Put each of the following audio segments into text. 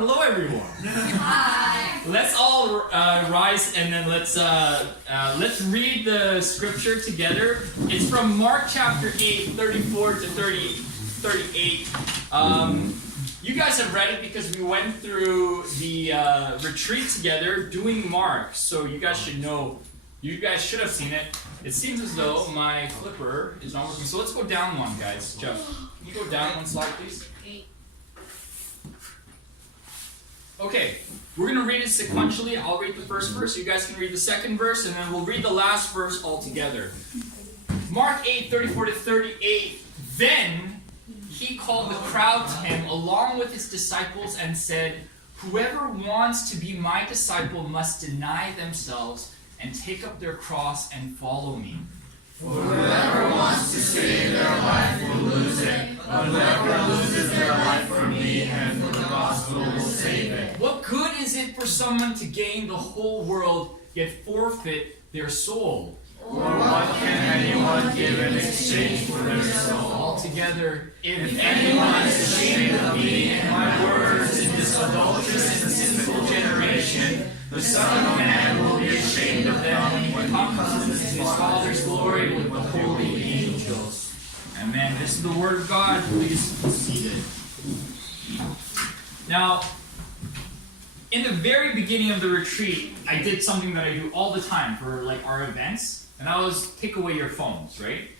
Hello, everyone. Hi. Let's all rise and then let's read the scripture together. It's from Mark chapter 8, 34 to 38. You guys have read it because we went through the retreat together doing Mark, so you guys should know. You guys should have seen it. It seems as though my flipper is not working. So let's go down one, guys. Jeff, can you go down one slide, please? Okay, we're going to read it sequentially. I'll read the first verse. You guys can read the second verse, and then we'll read the last verse all together. Mark 8, 34 to 38. Then he called the crowd to him along with his disciples and said, "Whoever wants to be my disciple must deny themselves and take up their cross and follow me. For whoever wants to save their life will lose it, but whoever loses their life for me and for the gospel will save it. What good is it for someone to gain the whole world, yet forfeit their soul? Or what can anyone give in exchange for their soul? Altogether, If anyone is ashamed of me and my words in this adulterous and sinful generation, the Son of Man will be ashamed of them when he comes in his Father's glory with the holy angels." Amen. This is the word of God. Please be seated. Now, in the very beginning of the retreat, I did something that I do all the time for like our events, and that was take away your phones, right?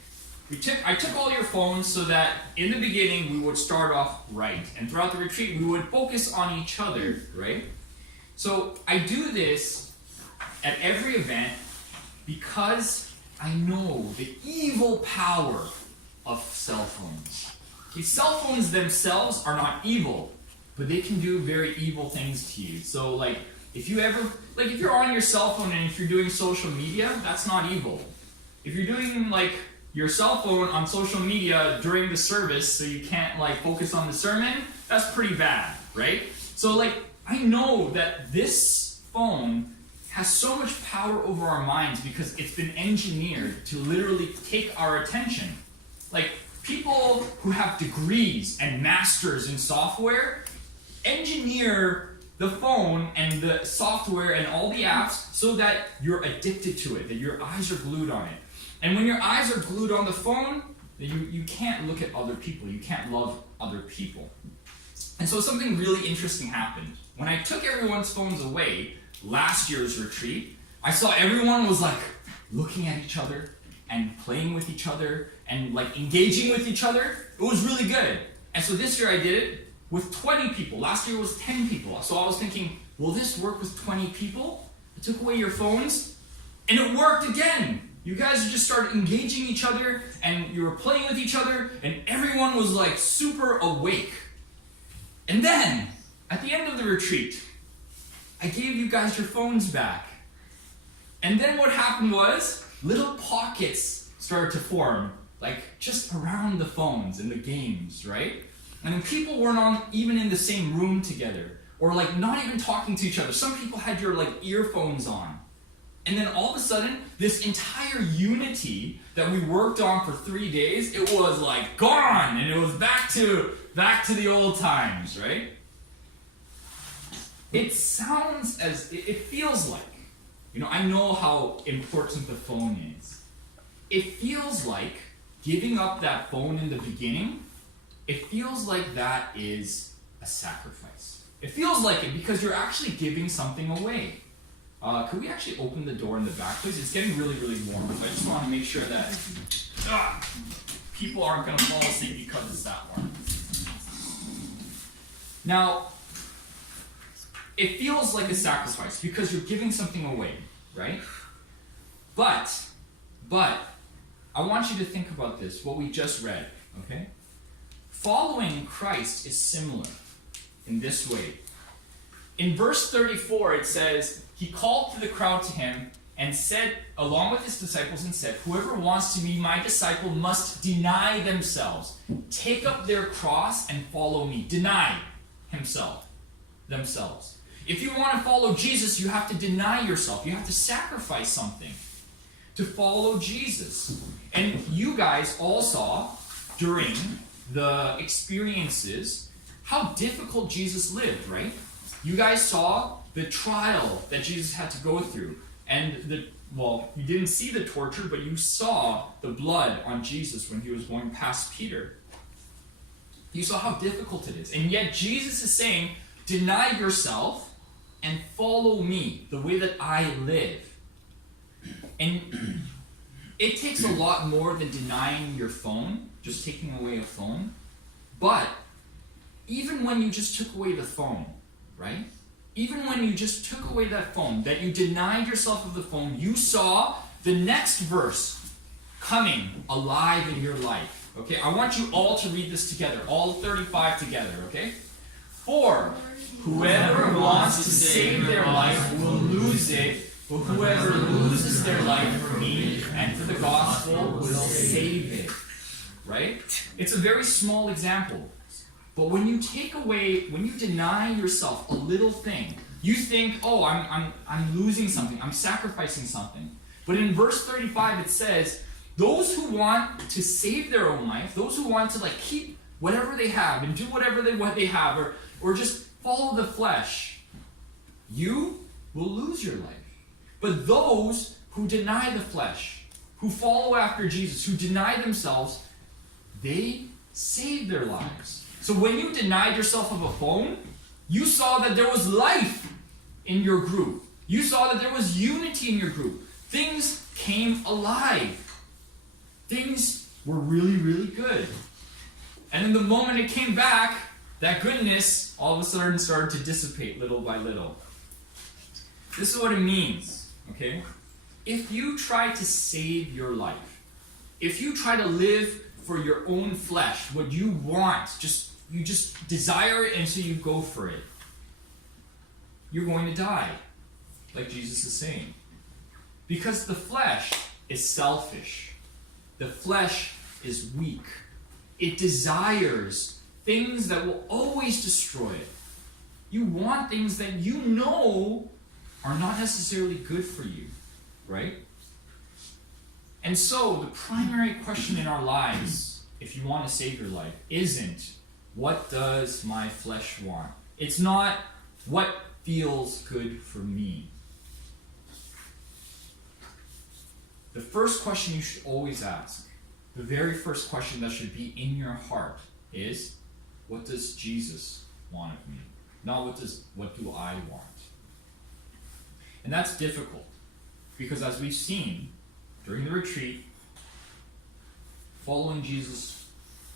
I took all your phones so that in the beginning we would start off right, and throughout the retreat we would focus on each other, right? So I do this at every event because I know the evil power of cell phones. Okay, cell phones themselves are not evil, but they can do very evil things to you. So if you're on your cell phone and if you're doing social media, that's not evil. If you're doing your cell phone on social media during the service so you can't focus on the sermon, that's pretty bad, right? So I know that this phone has so much power over our minds because it's been engineered to literally take our attention. People who have degrees and masters in software engineer the phone and the software and all the apps so that you're addicted to it, that your eyes are glued on it. And when your eyes are glued on the phone, you can't look at other people. You can't love other people. And so something really interesting happened. When I took everyone's phones away last year's retreat, I saw everyone was looking at each other and playing with each other and engaging with each other. It was really good. And so this year I did it with 20 people. Last year was 10 people. So I was thinking, will this work with 20 people? I took away your phones and it worked again. You guys just started engaging each other and you were playing with each other and everyone was super awake. And then, at the end of the retreat, I gave you guys your phones back. And then what happened was, little pockets started to form, just around the phones and the games, right? And then people weren't even in the same room together, or not even talking to each other. Some people had your earphones on. And then all of a sudden, this entire unity that we worked on for 3 days, it was gone, and it was back to the old times, right? It feels I know how important the phone is. It feels like giving up that phone in the beginning, it feels like that is a sacrifice. It feels like it because you're actually giving something away. Could we actually open the door in the back, please? It's getting really, really warm, so I just want to make sure that people aren't going to fall asleep because it's that warm. Now, it feels like a sacrifice because you're giving something away, right? But, I want you to think about this, what we just read, okay? Following Christ is similar in this way. In verse 34, it says, he called to the crowd to him and said, along with his disciples, and said, "Whoever wants to be my disciple must deny themselves, take up their cross and follow me." Deny themselves. If you want to follow Jesus, you have to deny yourself. You have to sacrifice something to follow Jesus. And you guys all saw during the experiences how difficult Jesus lived, right? You guys saw the trial that Jesus had to go through. And you didn't see the torture, but you saw the blood on Jesus when he was going past Peter. You saw how difficult it is. And yet Jesus is saying, deny yourself and follow me, the way that I live. And it takes a lot more than denying your phone, just taking away a phone. But even when you just took away the phone, right? Even when you just took away that phone, that you denied yourself of the phone, you saw the next verse coming alive in your life. Okay, I want you all to read this together, all 35 together, okay? For whoever wants to save their life will lose it, but whoever loses their life for me and for the gospel will save it. Right? It's a very small example. But when you deny yourself a little thing, you think, oh, I'm losing something, I'm sacrificing something. But in verse 35 it says, those who want to save their own life, those who want to keep whatever they have and do whatever they have, or just follow the flesh, you will lose your life. But those who deny the flesh, who follow after Jesus, who deny themselves, they save their lives. So when you denied yourself of a phone, you saw that there was life in your group. You saw that there was unity in your group. Things came alive. Things were really, really good. And in the moment it came back, that goodness all of a sudden started to dissipate little by little. This is what it means, okay? If you try to save your life, if you try to live for your own flesh, what you want, you just desire it and so you go for it, you're going to die, like Jesus is saying. Because the flesh is selfish. The flesh is weak. It desires things that will always destroy it. You want things that you know are not necessarily good for you, right? And so the primary question in our lives, if you want to save your life, isn't what does my flesh want? It's not what feels good for me. The first question you should always ask, the very first question that should be in your heart is, what does Jesus want of me? Not what do I want? And that's difficult, because as we've seen during the retreat, following Jesus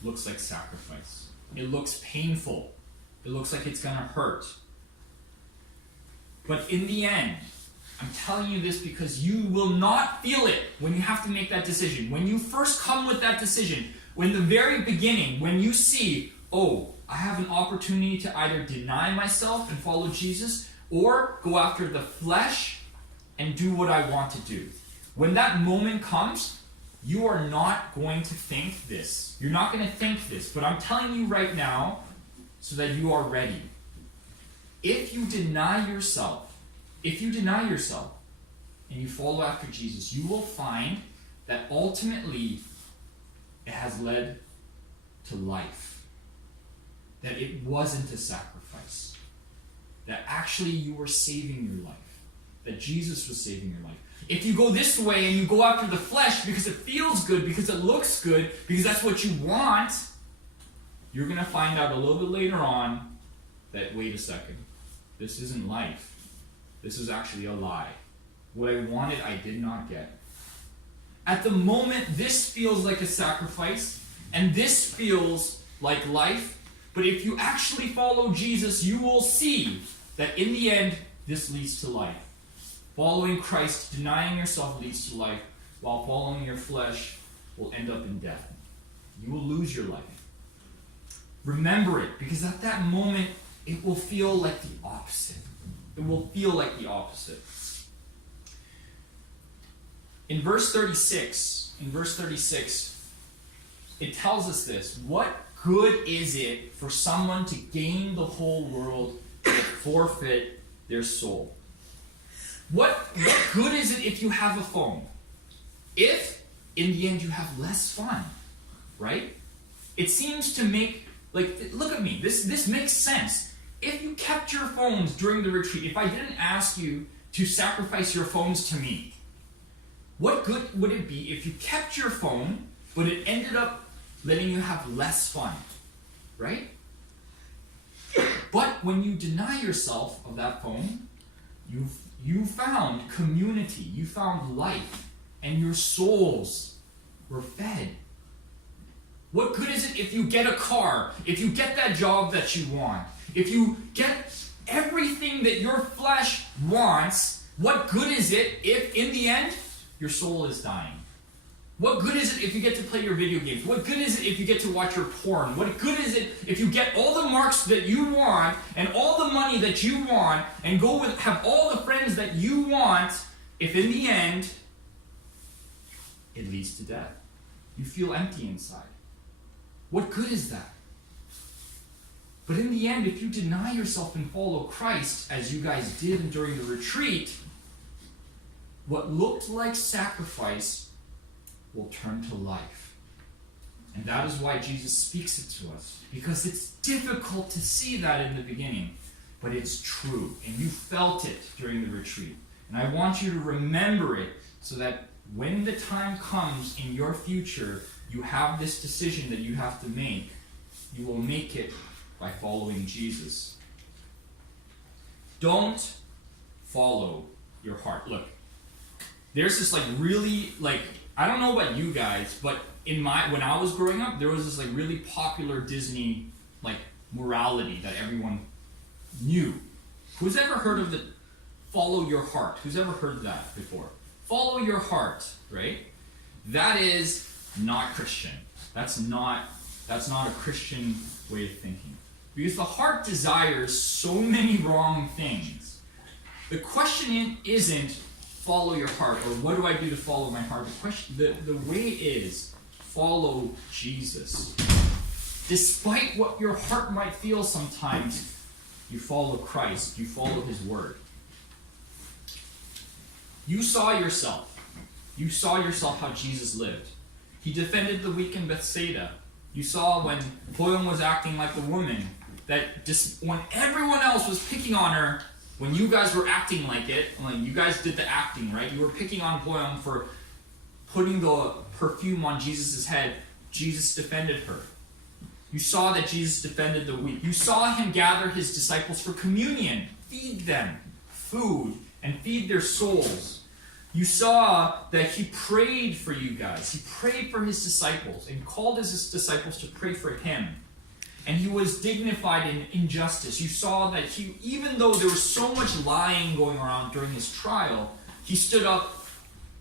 looks like sacrifice. It looks painful. It looks like it's going to hurt. But in the end, I'm telling you this because you will not feel it when you have to make that decision. When you first come with that decision, when the very beginning, when you see, oh, I have an opportunity to either deny myself and follow Jesus or go after the flesh and do what I want to do. When that moment comes, you are not going to think this. You're not going to think this, but I'm telling you right now so that you are ready. If you deny yourself and you follow after Jesus, you will find that ultimately it has led to life. That it wasn't a sacrifice. That actually you were saving your life. That Jesus was saving your life. If you go this way and you go after the flesh because it feels good, because it looks good, because that's what you want, you're going to find out a little bit later on that, wait a second, this isn't life. This is actually a lie. What I wanted, I did not get. At the moment, this feels like a sacrifice, and this feels like life, but if you actually follow Jesus, you will see that in the end, this leads to life. Following Christ, denying yourself leads to life, while following your flesh will end up in death. You will lose your life. Remember it, because at that moment, it will feel like the opposite. It will feel like the opposite. In verse 36, it tells us this. What good is it for someone to gain the whole world but forfeit their soul? What good is it if you have a phone? If, in the end, you have less fun, right? It seems to make Like, look at me. This makes sense. If you kept your phones during the retreat, if I didn't ask you to sacrifice your phones to me, what good would it be if you kept your phone, but it ended up letting you have less fun, right? But when you deny yourself of that phone, you found community, you found life, and your souls were fed. What good is it if you get a car, if you get that job that you want, if you get everything that your flesh wants? What good is it if in the end your soul is dying? What good is it if you get to play your video games? What good is it if you get to watch your porn? What good is it if you get all the marks that you want and all the money that you want and have all the friends that you want if in the end it leads to death? You feel empty inside. What good is that? But in the end, if you deny yourself and follow Christ, as you guys did during the retreat, what looked like sacrifice will turn to life. And that is why Jesus speaks it to us. Because it's difficult to see that in the beginning, but it's true. And you felt it during the retreat. And I want you to remember it so that when the time comes in your future, you have this decision that you have to make. You will make it by following Jesus. Don't follow your heart. Look, there's this really I don't know about you guys, but when I was growing up, there was this really popular Disney morality that everyone knew. Who's ever heard of the follow your heart? Who's ever heard that before? Follow your heart, right? That is not Christian. That's not a Christian way of thinking. Because the heart desires so many wrong things. The question isn't follow your heart or what do I do to follow my heart. The way is follow Jesus. Despite what your heart might feel sometimes, you follow Christ. You follow His Word. You saw yourself. You saw yourself how Jesus lived. He defended the weak in Bethsaida. You saw when Poyong was acting like the woman, that just when everyone else was picking on her, when you guys were acting like it, you guys did the acting, right? You were picking on Poyong for putting the perfume on Jesus' head. Jesus defended her. You saw that Jesus defended the weak. You saw Him gather His disciples for communion, feed them food, and feed their souls. You saw that He prayed for you guys. He prayed for His disciples and called His disciples to pray for Him. And He was dignified in injustice. You saw that He, even though there was so much lying going around during His trial, He stood up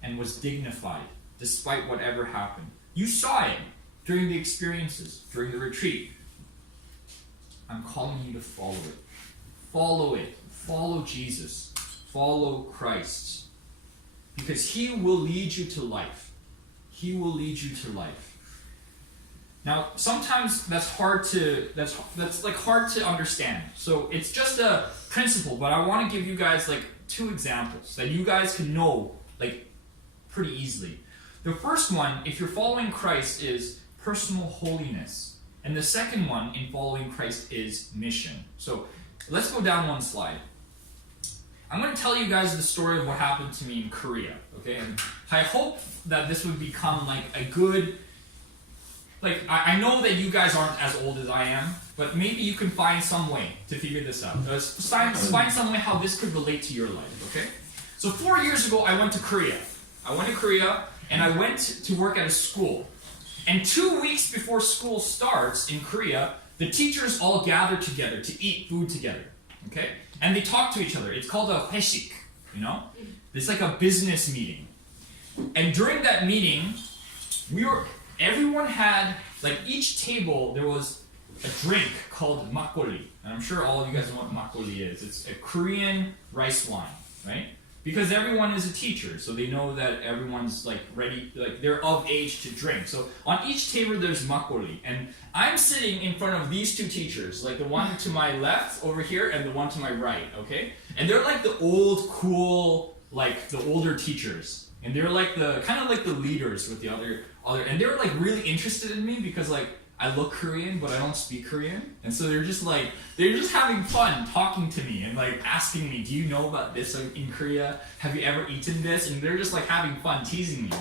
and was dignified despite whatever happened. You saw it during the experiences, during the retreat. I'm calling you to follow it. Follow it. Follow Jesus. Follow Christ. Because He will lead you to life. He will lead you to life. Now, sometimes that's hard to hard to understand. So it's just a principle, but I want to give you guys 2 examples that you guys can know pretty easily. The first one, if you're following Christ, is personal holiness. And the second one in following Christ is mission. So let's go down one slide. I'm going to tell you guys the story of what happened to me in Korea, okay? And I hope that this would become a good, I know that you guys aren't as old as I am, but maybe you can find some way to figure this out. Find some way how this could relate to your life, okay? So 4 years ago, I went to Korea. And I went to work at a school. And 2 weeks before school starts in Korea, the teachers all gather together to eat food together, okay? And they talk to each other. It's called a 회식, It's like a business meeting. And during that meeting, everyone had, each table, there was a drink called makgeolli. And I'm sure all of you guys know what makgeolli is. It's a Korean rice wine, right? Because everyone is a teacher, so they know that everyone's ready, they're of age to drink. So on each table there's makgeolli, and I'm sitting in front of these 2 teachers, the one to my left over here and the one to my right, okay? And they're the old, cool, the older teachers, and they're the kind of the leaders with the other, and they were really interested in me because I look Korean, but I don't speak Korean. And so they're just having fun talking to me and like asking me, do you know about this in Korea? Have you ever eaten this? And they're just like having fun teasing me.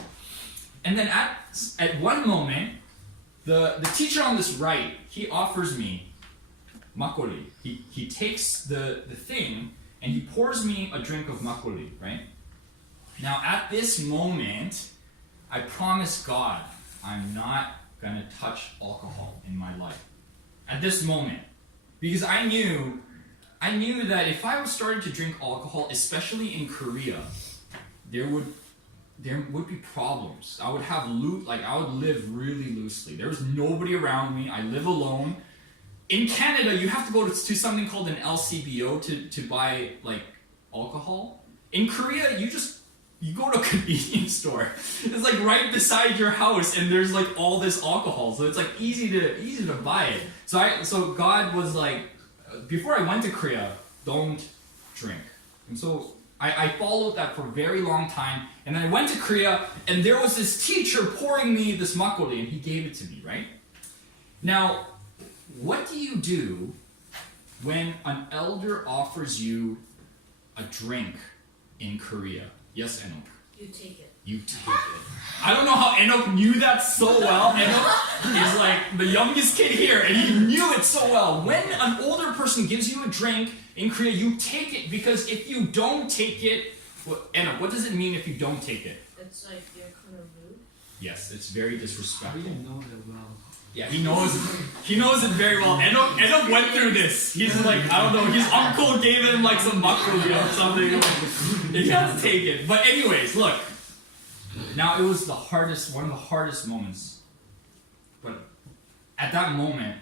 And then at one moment, the teacher on this right, he offers me makgeolli. He takes the thing and he pours me a drink of makgeolli, right? Now at this moment, I promise God I'm not gonna touch alcohol in my life. At this moment. Because I knew that if I was starting to drink alcohol, especially in Korea, there would be problems. I would live really loosely. There was nobody around me. I live alone. In Canada, you have to go to something called an LCBO to buy like alcohol. In Korea, you go to a convenience store. It's like right beside your house, and there's like all this alcohol, so it's like easy to buy it. So God was like, before I went to Korea, don't drink. And so I followed that for a very long time, and then I went to Korea, and there was this teacher pouring me this makgeolli, and he gave it to me, right? Now, what do you do when an elder offers you a drink in Korea? Yes, Enoch. You take it. You take it. I don't know how Enoch knew that so well. Enoch is like the youngest kid here, and he knew it so well. When an older person gives you a drink in Korea, you take it, because if you don't take it, Enoch, what does it mean if you don't take it? It's like you're kind of rude. Yes, it's very disrespectful. We didn't know that well. Yeah, he knows it very well. Enoch went through this. He's like, I don't know, his uncle gave him like some makgeolli or something. He had to take it. But anyways, look. Now it was one of the hardest moments. But at that moment,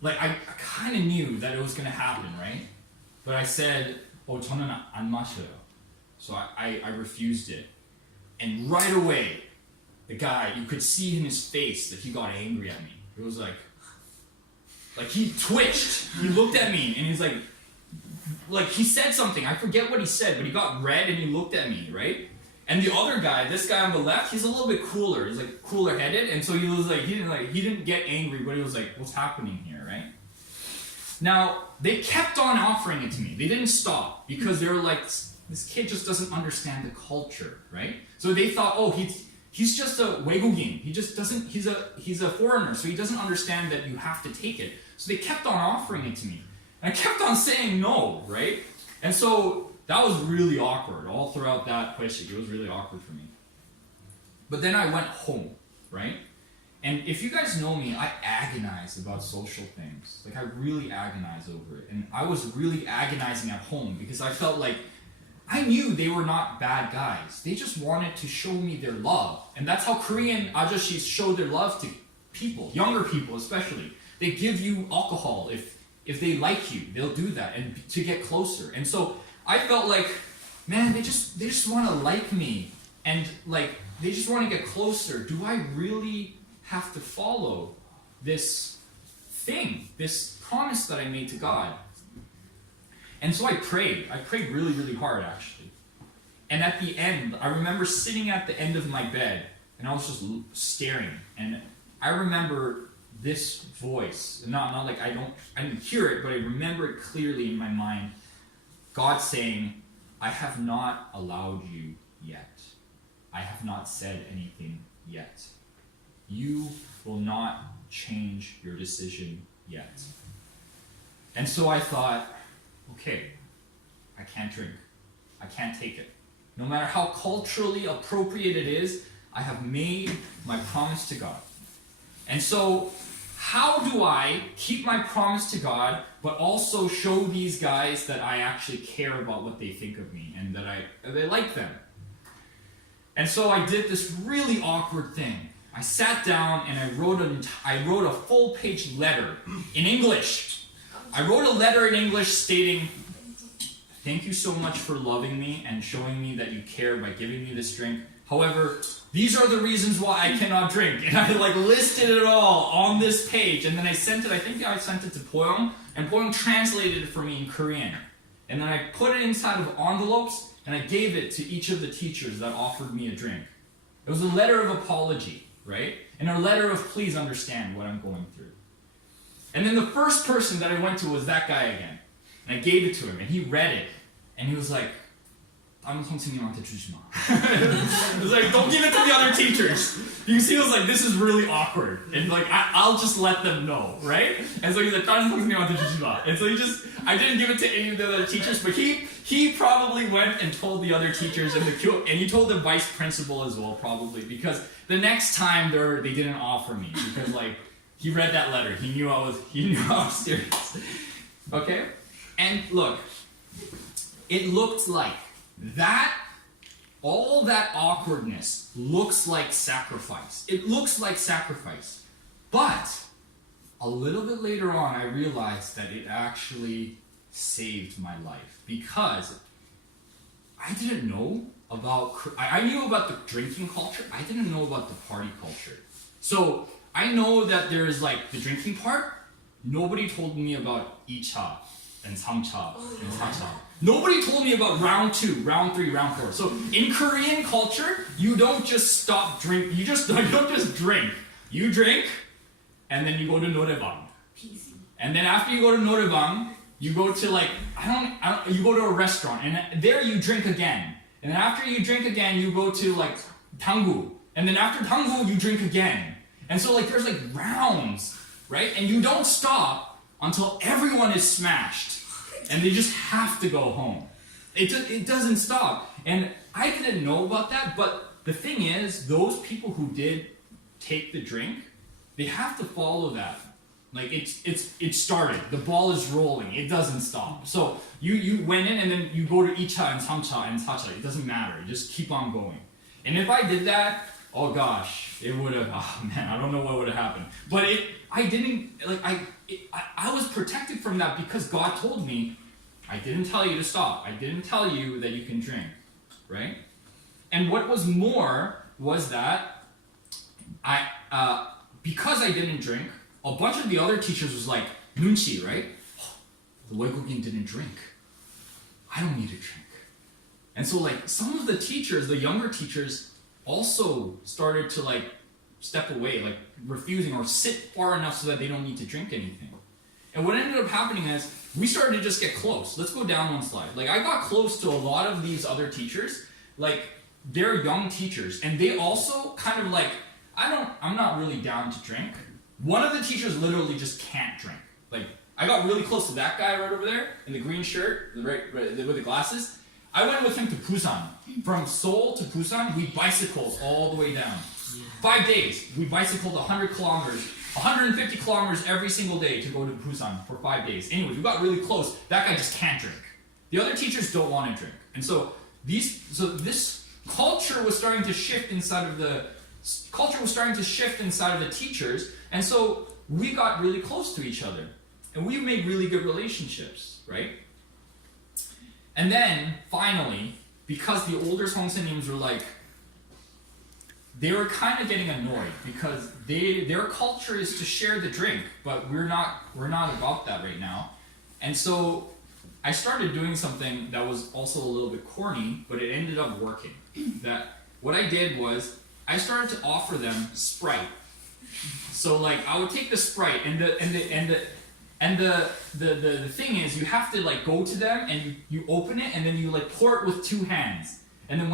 like I kind of knew that it was gonna happen, right? But I said, 저는 안 마셔요. So I refused it. And right away, the guy, you could see in his face that he got angry at me. It was like he twitched. He looked at me and he's like he said something. I forget what he said, but he got red and he looked at me, right? And the other guy, this guy on the left, he's a little bit cooler. He's like cooler headed, and so he was like he didn't get angry, but he was like, what's happening here, right? Now they kept on offering it to me. They didn't stop because they were like, this kid just doesn't understand the culture, right? So they thought, oh, he's just a 외국인. He just doesn't. He's a foreigner, so he doesn't understand that you have to take it. So they kept on offering it to me, and I kept on saying no, right? And so that was really awkward all throughout that question. It was really awkward for me. But then I went home, right? And if you guys know me, I agonize about social things. Like I really agonize over it, and I was really agonizing at home because I felt like I knew they were not bad guys. They just wanted to show me their love. And that's how Korean ajashis show their love to people, younger people especially. They give you alcohol. If they like you, they'll do that and to get closer. And so I felt like, man, they just want to like me. And like, they just want to get closer. Do I really have to follow this thing, this promise that I made to God? And so I prayed. I prayed really, really hard, actually. And at the end, I remember sitting at the end of my bed, and I was just staring. And I remember this voice. Not like I didn't hear it, but I remember it clearly in my mind. God saying, I have not allowed you yet. I have not said anything yet. You will not change your decision yet. And so I thought, okay, I can't drink. I can't take it. No matter how culturally appropriate it is, I have made my promise to God. And so, how do I keep my promise to God, but also show these guys that I actually care about what they think of me and that I like them? And so I did this really awkward thing. I sat down and I wrote a full-page letter in English. I wrote a letter in English stating, thank you so much for loving me and showing me that you care by giving me this drink. However, these are the reasons why I cannot drink. And I listed it all on this page. And then I sent it, I think I sent it to Poyoung, and Poyoung translated it for me in Korean. And then I put it inside of envelopes, and I gave it to each of the teachers that offered me a drink. It was a letter of apology, right? and a letter of please understand what I'm going through. And then the first person that I went to was that guy again. And I gave it to him, and he read it, and he was like, 다른 선생님한테 주지 마. It was like, don't give it to the other teachers. You can see, it was like, this is really awkward. And like, I'll just let them know, right? And so he's like, 다른 선생님한테 주지 마. And so I didn't give it to any of the other teachers, but he probably went and told the other teachers, and he told the vice principal as well, probably, because the next time they didn't offer me, because like, he read that letter. He knew I was serious. Okay? And look, it looked like all that awkwardness looks like sacrifice. It looks like sacrifice. But a little bit later on, I realized that it actually saved my life, because I didn't know about, I knew about the drinking culture. I didn't know about the party culture. So I know that there's like the drinking part. Nobody told me about 2차 and 3차 and 4차. Nobody told me about round 2, round 3, round 4. So in Korean culture, you don't just stop drink. You don't just drink. You drink, and then you go to 노래방. PC. And then after you go to 노래방, you go to like you go to a restaurant, and there you drink again. And then after you drink again, you go to like 당구. And then after 당구, you drink again. And so like there's like rounds, right? And you don't stop until everyone is smashed. And they just have to go home. It doesn't stop. And I didn't know about that, but the thing is, those people who did take the drink, they have to follow that. Like it started. The ball is rolling. It doesn't stop. So you went in, and then you go to 2차 and 3차 and 4차. It doesn't matter. You just keep on going. And if I did that, oh gosh, it would have. Oh man, I don't know what would have happened. But I didn't like. I was protected from that because God told me, I didn't tell you to stop. I didn't tell you that you can drink, right? And what was more was that because I didn't drink, a bunch of the other teachers was like, 눈치, right? Oh, the 외국인 didn't drink. I don't need to drink. And so like some of the teachers, the younger teachers, also started to like step away, like refusing or sit far enough so that they don't need to drink anything. And what ended up happening is we started to just get close. Let's go down one slide. Like I got close to a lot of these other teachers. Like they're young teachers, and they also kind of like, I'm not really down to drink. One of the teachers literally just can't drink. Like I got really close to that guy right over there in the green shirt, right with the glasses. I went with him to Busan. From Seoul to Busan, we bicycled all the way down. 5 days. We bicycled 100 kilometers, 150 kilometers every single day to go to Busan for 5 days. Anyways, we got really close. That guy just can't drink. The other teachers don't want to drink. And so this culture was starting to shift inside of the teachers. And so we got really close to each other. And we made really good relationships, right? And then, finally, because the older 선생님s were like, they were kind of getting annoyed because their culture is to share the drink, but we're not about that right now. And so I started doing something that was also a little bit corny, but it ended up working. That what I did was I started to offer them Sprite. So like I would take the Sprite and the thing is, you have to like go to them and you open it and then you like pour it with 2 hands. And then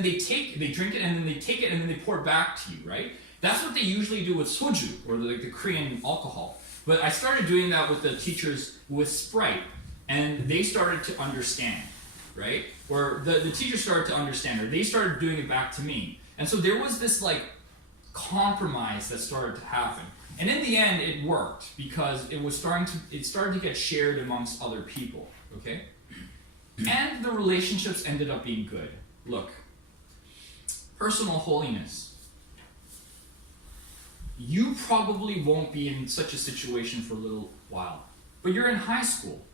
they drink it and then they take it and then they pour it back to you, right? That's what they usually do with soju or like the Korean alcohol. But I started doing that with the teachers with Sprite, and they started to understand, right? Or the teachers started to understand, or they started doing it back to me. And so there was this like compromise that started to happen. And in the end, it worked because it started to get shared amongst other people, okay? And the relationships ended up being good. Look, personal holiness. You probably won't be in such a situation for a little while, but you're in high school.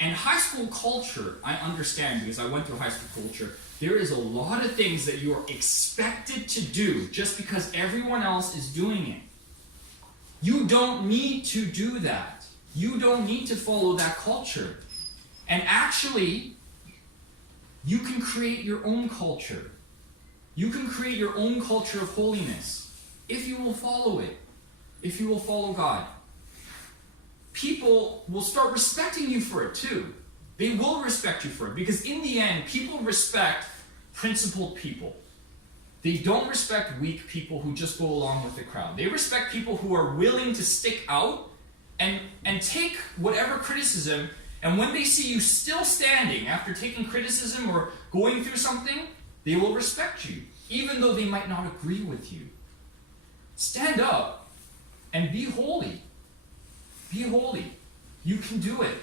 And high school culture, I understand because I went through high school culture. There is a lot of things that you are expected to do just because everyone else is doing it. You don't need to do that. You don't need to follow that culture. And actually, you can create your own culture. You can create your own culture of holiness. if you will follow it, if you will follow God, people will start respecting you for it too. They will respect you for it, because in the end, people respect principled people. They don't respect weak people who just go along with the crowd. They respect people who are willing to stick out and take whatever criticism, and when they see you still standing after taking criticism or going through something, they will respect you, even though they might not agree with you. Stand up and be holy. Be holy. You can do it.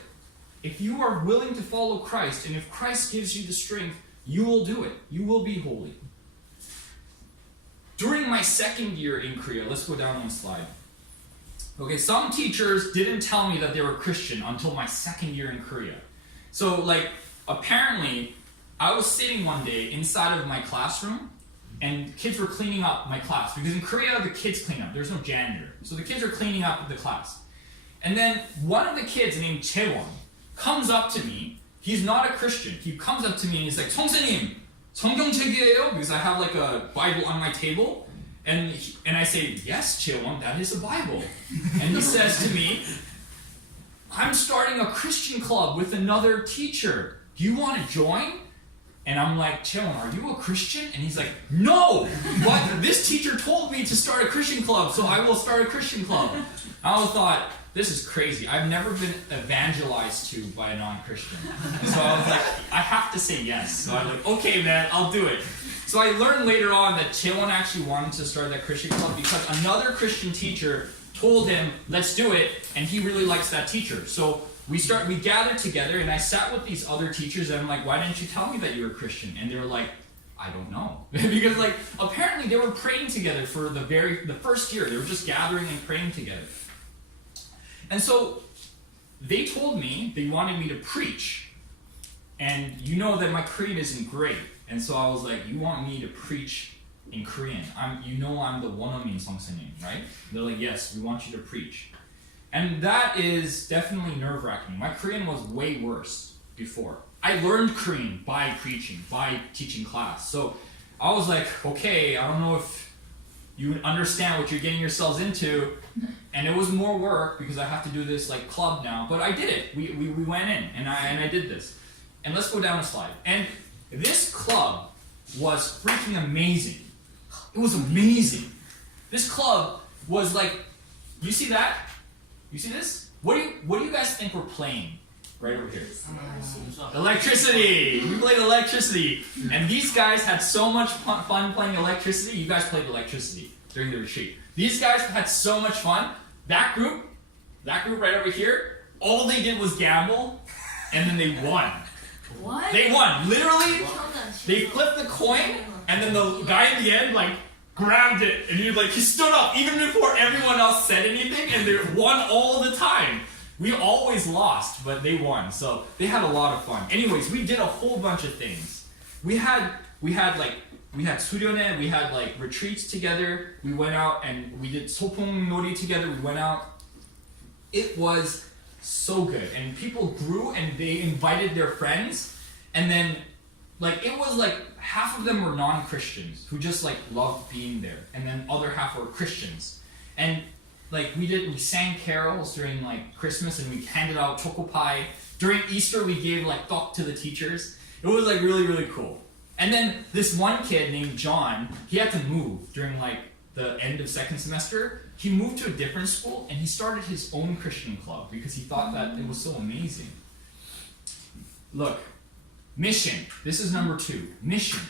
If you are willing to follow Christ, and if Christ gives you the strength, you will do it. You will be holy. During my second year in Korea, let's go down one slide. Okay, some teachers didn't tell me that they were Christian until my second year in Korea. So, apparently, I was sitting one day inside of my classroom, and kids were cleaning up my class. Because in Korea, the kids clean up. There's no janitor. So the kids are cleaning up the class. And then one of the kids named Chaewon comes up to me. He's not a Christian. He comes up to me and he's like, "성세님, 성경책이에요?" Because I have a Bible on my table. And I say, "Yes, Chaewon, that is a Bible." And he says to me, "I'm starting a Christian club with another teacher. Do you want to join?" And I'm like, "Chaewon, are you a Christian?" And he's like, "No, but this teacher told me to start a Christian club, so I will start a Christian club." I thought, this is crazy. I've never been evangelized to by a non-Christian. So I was like, I have to say yes. So I'm like, okay, man, I'll do it. So I learned later on that Chaewon actually wanted to start that Christian club because another Christian teacher told him, let's do it, and he really likes that teacher. So we gathered together, and I sat with these other teachers, and I'm like, why didn't you tell me that you were Christian? And they were like, I don't know. Because apparently they were praying together for the first year. They were just gathering and praying together. And so they told me they wanted me to preach. And you know that my Korean isn't great. And so I was like, you want me to preach in Korean? I'm the 원어민 성스님, right? They're like, yes, we want you to preach. And that is definitely nerve-wracking. My Korean was way worse before. I learned Korean by preaching, by teaching class. So I was like, okay, I don't know if you understand what you're getting yourselves into. And it was more work because I have to do this club now. But I did it. We went in and I did this. And let's go down a slide. And this club was freaking amazing. It was amazing. This club was you see that? You see this? What do you guys think we're playing right over here? Electricity! We played electricity. And these guys had so much fun playing electricity. You guys played electricity during the retreat. These guys had so much fun. That group right over here, all they did was gamble, and then they won. What? They won. Literally, they flipped the coin, and then the guy in the end, grabbed it, and he stood up even before everyone else said anything, and they won all the time. We always lost, but they won, so they had a lot of fun. Anyways, we did a whole bunch of things. We had 수련회, we had retreats together. We went out and we did 소풍 놀이 together. We went out. It was so good, and people grew and they invited their friends, and then it was half of them were non-Christians who just loved being there, and then other half were Christians. And we sang carols during Christmas, and we handed out choco pie. During Easter we gave 떡 to the teachers. It was really, really cool. And then this one kid named John, he had to move during the end of second semester. He moved to a different school and he started his own Christian club because he thought that it was so amazing. Look, mission. This is number 2. Mission.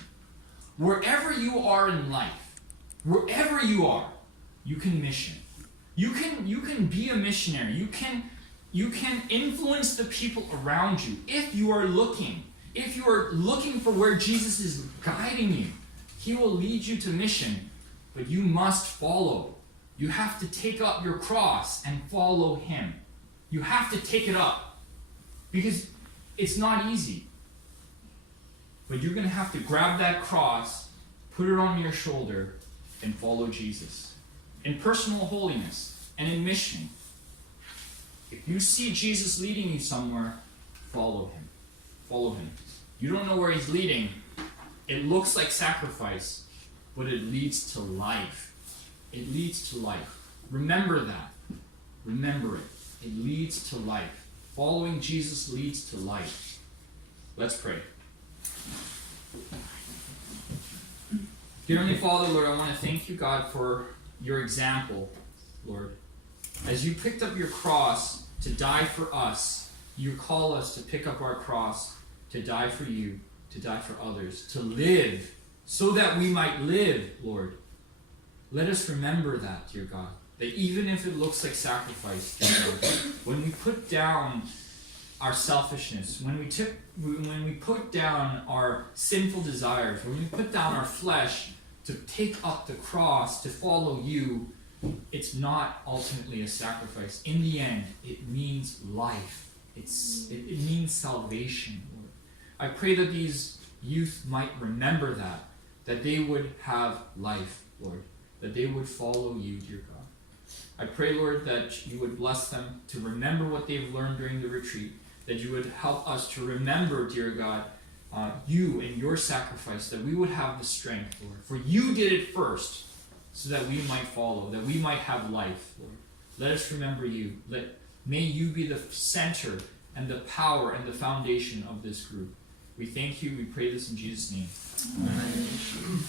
Wherever you are in life, wherever you are, you can mission. You can be a missionary. You can influence the people around you if you are looking. If you are looking for where Jesus is guiding you, he will lead you to mission, but you must follow. You have to take up your cross and follow him. You have to take it up because it's not easy. But you're going to have to grab that cross, put it on your shoulder, and follow Jesus. In personal holiness and in mission. If you see Jesus leading you somewhere, follow him. Follow him. You don't know where he's leading. It looks like sacrifice, but it leads to life. It leads to life. Remember that. Remember it. It leads to life. Following Jesus leads to life. Let's pray. Dear Heavenly Father, Lord, I want to thank you, God, for your example, Lord. As you picked up your cross to die for us, you call us to pick up our cross, to die for you, to die for others, to live so that we might live, Lord. Let us remember that, dear God, that even if it looks like sacrifice, dear God, when we put down our selfishness, when we put down our sinful desires, when we put down our flesh to take up the cross, to follow you, it's not ultimately a sacrifice. In the end, it means life. It means salvation, Lord. I pray that these youth might remember that they would have life, Lord, that they would follow you, dear God. I pray, Lord, that you would bless them to remember what they've learned during the retreat, that you would help us to remember, dear God, you and your sacrifice, that we would have the strength, Lord. For you did it first, so that we might follow, that we might have life, Lord. Let us remember you. May you be the center and the power and the foundation of this group. We thank you. We pray this in Jesus' name. Amen.